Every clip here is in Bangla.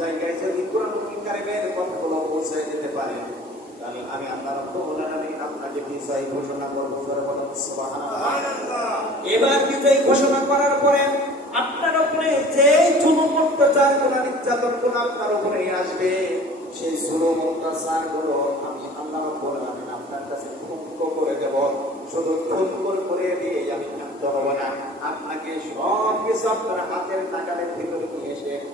জায়গায় যদি কোরআন কারিমের কথাগুলো পৌঁছে যেতে পারে, তাহলে আমি আল্লাহ রব্বুল আপনাকে বিজয় ঘোষণা করব। জোরে বলেন, সুবহানাল্লাহ। এবার বিজয় ঘোষণা করার পরে আপনার উপরে যে জুলুম, অত্যাচারগুলো নির্যাতনগুলো আপনার উপরে আসবে, সেই জুলুম, অত্যাচারগুলো আমি আল্লাহ রব্বুল আলামিন আপনার কাছে ধ্বংস করে দেব। শুধু ধ্বংস করে দিয়ে আমি ক্ষান্ত হব না। আপনাকে সব কিছু আপনার হাতের নাগালের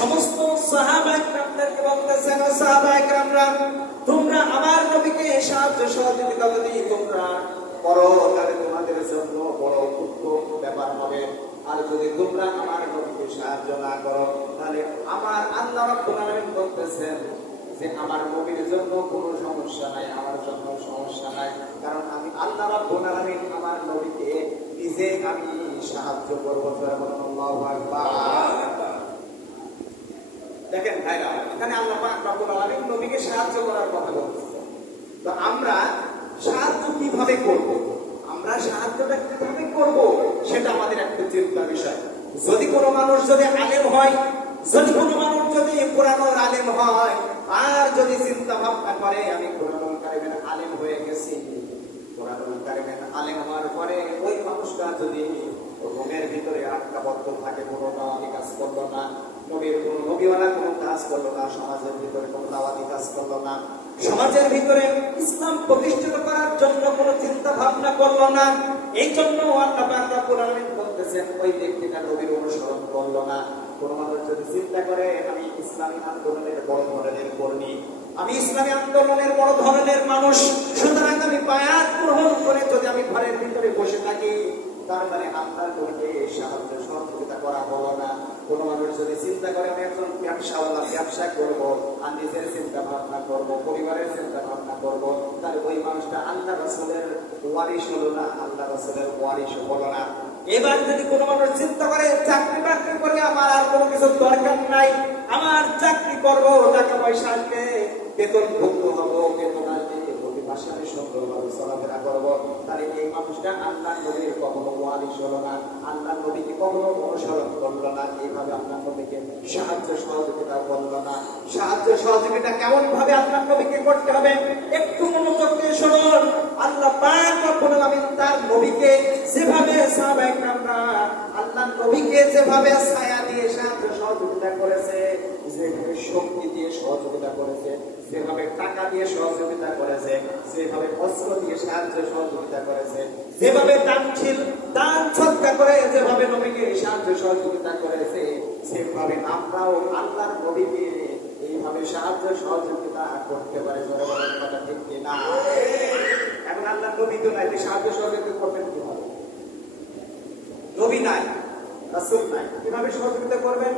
সমস্ত তোমরা আমার নবীকে সাহায্য সহযোগিতা যদি তোমরা করো, তাহলে তোমাদের জন্য বড় উত্তম ব্যাপার হবে। আর যদি তোমরা আমার নবীকে সাহায্য না করো, তাহলে আমার আল্লাহ রাব্বুল যে আমার নবীর জন্য কোনো সমস্যা নাই, আমার জন্য সমস্যা নাই। কারণ আমি আল্লাহ আমার নবীকে নিজে আমি সাহায্য করব। আল্লাহু আকবার। দেখেন ভাইরা, এখানে আল্লাহ পাক রব্বুল আলামিন নবীকে সাহায্য করার কথা বলতেছে। তো আমরা সাহায্য কীভাবে করব? আমরা সাহায্যটা কীভাবে করব সেটা আমাদের একটা চিন্তার বিষয়। যদি কোনো মানুষ যদি আলেম হয়, যদি কোনো মানুষ যদি কোরআনের আলেম হয়, আর যদি চিন্তা ভাবনা করে, আমি কোরআনুল কারিমের আলেম হয়ে গেছি, কোরআনুল কারিমের আলেম হওয়ার পরে ওই মানুষটা যদি রুমের ভিতরে আটকাবদ্ধ থাকে, কোনো দাওয়াতি কাজ করল না, নবীর কোনো নবীওয়ালা কোনো কাজ করল না সমাজের ভিতরে দাওয়াতি কাজ করল না। সমাজের ভিতরে ইসলাম প্রতিষ্ঠিত করার জন্য কোনো চিন্তা ভাবনা করল না। এই জন্য বলতেছেন, ওই ব্যক্তিটা নবীর অনুসরণ করল না। কোনো মানুষ যদি চিন্তা করে, আমি ইসলামী আন্দোলনের বড় ধরনের কর্মী, আমি ইসলামী আন্দোলনের বড় ধরনের মানুষ, সুতরাং আমি বায়াত গ্রহণ করে যদি আমি ঘরের ভিতরে বসে থাকি, তার মানে আপনার সাহায্য সহযোগিতা করা হলো না। কোনো মানুষ যদি চিন্তা করে আমি একজন ব্যবসাওয়ালা ব্যবসা করব, আর নিজের চিন্তা ভাবনা করব, পরিবারের চিন্তা ভাবনা করব, তাহলে ওই মানুষটা আল্লাহ রসুলের ওয়ারিশ হলো না, আল্লাহ রসুলের ওয়ারিশ হলো না। এবার যদি কোনো মানুষ চিন্তা করে, চাকরি বাকরি করলে আমার আর কোনো কিছু দরকার নাই, আমার চাকরি করব, টাকা পয়সা আসবে বেতন ভুক্ত হব, বেতন আসবে মাসে আমি সুন্দরভাবে চলাফেরা করব, তাহলে এই মানুষটা আল্লাহ নবীর কখনো ওয়ারিশ হলো না আল্লাহ কীভাবে আপনার নবীকে সাহায্য সহযোগিতার বর্ণনা সাহায্য সহযোগিতা কেমন ভাবে আপনার নবীকে করতে হবে? একটু মনোযোগ দিয়ে শুনুন। আল্লাহ পাক তার নবীকে যেভাবে আল্লাহ নবীকে যেভাবে ছায়া দিয়ে সাহায্য সহযোগিতা করেছে, যেভাবে শক্তি দিয়ে সহযোগিতা করেছে, যেভাবে টাকা দিয়ে সহযোগিতা করেছে, যেভাবে অস্ত্র দিয়ে সাহায্য সহযোগিতা করেছে, যেভাবে দানশীল, দান সৎকা করে যেভাবে নবীকে সাহায্য সহযোগিতা করেছে সেভাবে আমরাও আল্লাহর নবীকে এইভাবে সাহায্য সহযোগিতা করতে পারে না এখন আল্লাহ নবী তো নাই সাহায্য সহযোগিতা করবেন কীভাবে? নবী নাই, রাসুল নাই, কীভাবে সহযোগিতা করবেন?